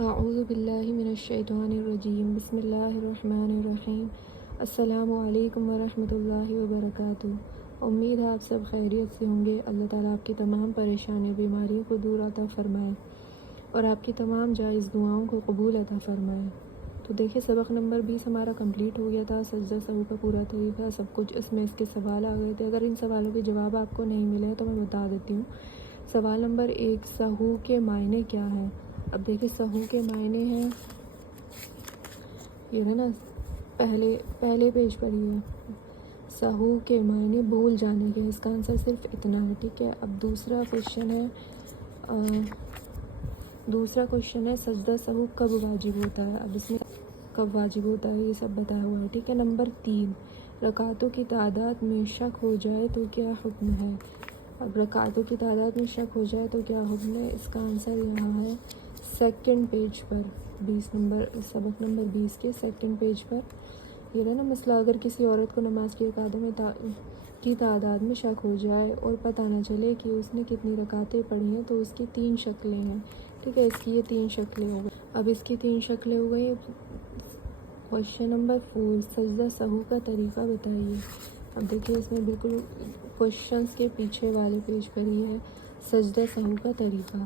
اعوذ باللہ من الشیطان الرجیم بسم اللہ الرحمن الرحیم السلام علیکم ورحمۃ اللہ وبرکاتہ۔ امید ہے آپ سب خیریت سے ہوں گے۔ اللہ تعالیٰ آپ کی تمام پریشانی بیماریوں کو دور عطا فرمائے اور آپ کی تمام جائز دعاؤں کو قبول عطا فرمائے۔ تو دیکھیں سبق نمبر 20 ہمارا کمپلیٹ ہو گیا تھا، سجدہ سہو کا پورا طریقہ سب کچھ، اس میں اس کے سوال آ گئے تھے۔ اگر ان سوالوں کے جواب آپ کو نہیں ملے تو میں بتا دیتی ہوں۔ سوال نمبر 1، سہو کے معنی کیا ہیں؟ اب دیکھیں سہو کے معنی ہیں، یہ ہے نا پہلے پیج پر ہی ہے۔ سہو کے معنی بھول جانے کے، اس کا آنسر صرف اتنا ہے، ٹھیک ہے۔ اب دوسرا کوشچن ہے سجدہ سہو کب واجب ہوتا ہے؟ اب اس میں کب واجب ہوتا ہے یہ سب بتایا ہوا ہے، ٹھیک ہے۔ نمبر 3، رکعتوں کی تعداد میں شک ہو جائے تو کیا حکم ہے؟ اب رکعتوں کی تعداد میں شک ہو جائے تو کیا حکم ہے؟ اس کا آنسر یہاں ہے سیکنڈ پیج پر، سبق نمبر 20 کے سیکنڈ پیج پر یہ ہے نا مسئلہ، اگر کسی عورت کو نماز کی رکعتوں میں کی تعداد میں شک ہو جائے اور پتہ نہ چلے کہ اس نے کتنی رکعتیں پڑھی ہیں تو اس کی 3 شکلیں ہیں، ٹھیک ہے۔ اس کی یہ 3 شکلیں ہو گئی۔ اب اس کی 3 شکلیں ہو گئی۔ کوشچن نمبر 4، سجدہ سہو کا طریقہ بتائیے۔ اب دیکھیے اس میں بالکل کوشچنس کے پیچھے والے پیج پر ہی ہے سجدہ سہو کا طریقہ۔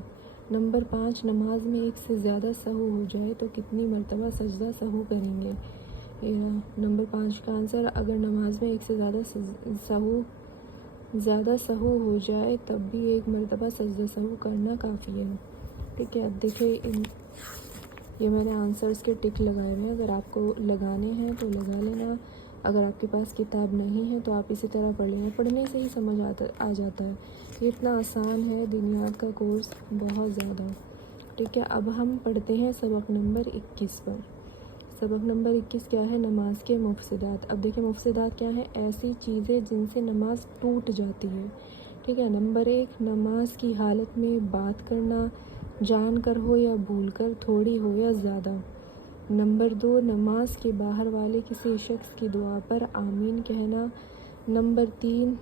نمبر 5، نماز میں ایک سے زیادہ سہو ہو جائے تو کتنی مرتبہ سجدہ سہو کریں گے؟ نمبر 5 کا آنسر، اگر نماز میں ایک سے زیادہ سہو ہو جائے تب بھی ایک مرتبہ سجدہ سہو کرنا کافی ہے، ٹھیک ہے۔ اب دیکھیں یہ میں نے آنسرز کے ٹک لگائے ہوئے ہیں، اگر آپ کو لگانے ہیں تو لگا لینا، اگر آپ کے پاس کتاب نہیں ہے تو آپ اسی طرح پڑھ لینا، پڑھنے سے ہی سمجھ آ جاتا ہے۔ یہ اتنا آسان ہے دنیات کا کورس، بہت زیادہ، ٹھیک ہے۔ اب ہم پڑھتے ہیں سبق نمبر 21 پر۔ سبق نمبر 21 کیا ہے؟ نماز کے مفسدات۔ اب دیکھیں مفسدات کیا ہیں؟ ایسی چیزیں جن سے نماز ٹوٹ جاتی ہے، ٹھیک ہے۔ نمبر 1، نماز کی حالت میں بات کرنا، جان کر ہو یا بھول کر، تھوڑی ہو یا زیادہ۔ نمبر 2، نماز کے باہر والے کسی شخص کی دعا پر آمین کہنا۔ نمبر 3،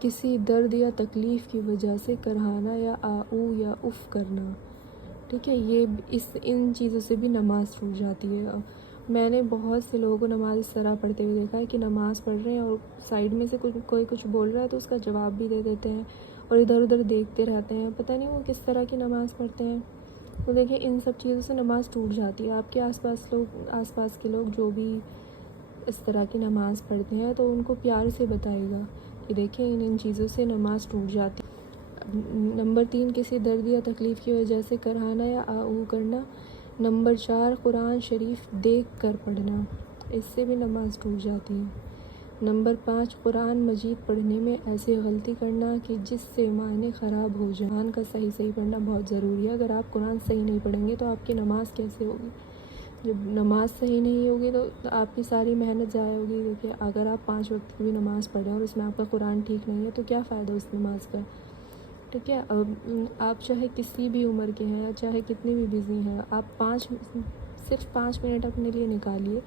کسی درد یا تکلیف کی وجہ سے کرہانا یا آؤ یا اف کرنا، ٹھیک ہے۔ ان چیزوں سے بھی نماز ٹوٹ جاتی ہے۔ میں نے بہت سے لوگوں کو نماز اس طرح پڑھتے ہوئے دیکھا ہے کہ نماز پڑھ رہے ہیں اور سائڈ میں سے کوئی کچھ بول رہا ہے تو اس کا جواب بھی دے دیتے ہیں اور ادھر ادھر دیکھتے رہتے ہیں، پتہ نہیں وہ کس طرح کی نماز پڑھتے ہیں۔ تو دیکھیں ان سب چیزوں سے نماز ٹوٹ جاتی ہے۔ آپ کے آس پاس کے لوگ جو بھی اس طرح کی نماز پڑھتے ہیں تو ان کو پیار سے بتائے گا کہ دیکھیں ان چیزوں سے نماز ٹوٹ جاتی ہے۔ نمبر 3، کسی درد یا تکلیف کی وجہ سے کرہانا یا آؤ کرنا۔ نمبر 4، قرآن شریف دیکھ کر پڑھنا، اس سے بھی نماز ٹوٹ جاتی ہے۔ نمبر 5، قرآن مجید پڑھنے میں ایسی غلطی کرنا کہ جس سے معنی خراب ہو جائے۔ قرآن کا صحیح پڑھنا بہت ضروری ہے، اگر آپ قرآن صحیح نہیں پڑھیں گے تو آپ کی نماز کیسے ہوگی؟ جب نماز صحیح نہیں ہوگی تو آپ کی ساری محنت ضائع ہوگی۔ دیکھیے اگر آپ 5 وقت کی بھی نماز پڑھیں اور اس میں آپ کا قرآن ٹھیک نہیں ہے تو کیا فائدہ اس نماز کا، ٹھیک ہے۔ اب آپ چاہے کسی بھی عمر کے ہیں، چاہے کتنی بھی بزی ہیں، آپ صرف 5 منٹ اپنے لیے نکالیے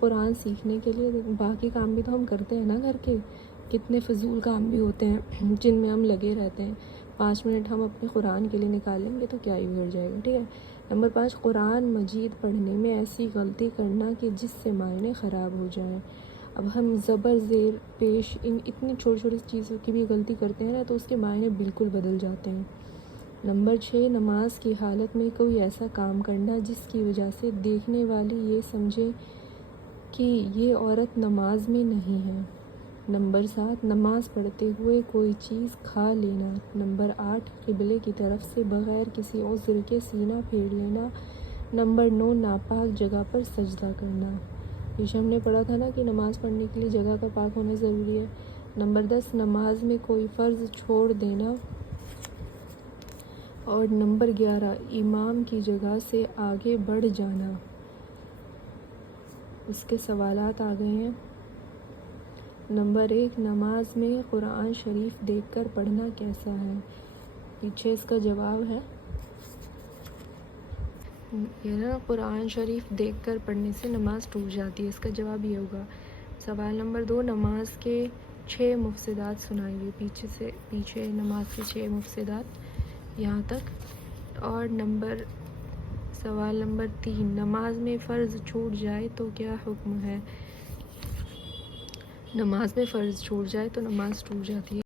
قرآن سیکھنے کے لیے۔ باقی کام بھی تو ہم کرتے ہیں نا گھر کے، کتنے فضول کام بھی ہوتے ہیں جن میں ہم لگے رہتے ہیں۔ 5 منٹ ہم اپنے قرآن کے لیے نکالیں گے تو کیا ہی بگڑ جائے گا، ٹھیک ہے۔ نمبر 5، قرآن مجید پڑھنے میں ایسی غلطی کرنا کہ جس سے معنی خراب ہو جائیں۔ اب ہم زبر زیر پیش اتنی چھوٹی چھوٹی چیزوں کی بھی غلطی کرتے ہیں نا تو اس کے معنی بالکل بدل جاتے ہیں۔ نمبر 6، نماز کی حالت میں کوئی ایسا کام کرنا جس کی وجہ سے دیکھنے والی یہ سمجھے کہ یہ عورت نماز میں نہیں ہے۔ نمبر 7، نماز پڑھتے ہوئے کوئی چیز کھا لینا۔ نمبر 8، قبلے کی طرف سے بغیر کسی عذر کے سینہ پھیر لینا۔ نمبر 9، ناپاک جگہ پر سجدہ کرنا۔ پیچھے ہم نے پڑھا تھا نا کہ نماز پڑھنے کے لیے جگہ کا پاک ہونا ضروری ہے۔ نمبر 10، نماز میں کوئی فرض چھوڑ دینا۔ اور نمبر 11، امام کی جگہ سے آگے بڑھ جانا۔ اس کے سوالات آ گئے ہیں۔ نمبر 1، نماز میں قرآن شریف دیکھ کر پڑھنا کیسا ہے؟ پیچھے اس کا جواب ہے، یہ نا قرآن شریف دیکھ کر پڑھنے سے نماز ٹوٹ جاتی ہے، اس کا جواب یہ ہوگا۔ سوال نمبر 2، نماز کے 6 مفسدات سنائیے۔ پیچھے نماز کے 6 مفسدات یہاں تک۔ اور نمبر سوال نمبر 3، نماز میں فرض چھوٹ جائے تو کیا حکم ہے؟ نماز میں فرض چھوٹ جائے تو نماز ٹوٹ جاتی ہے۔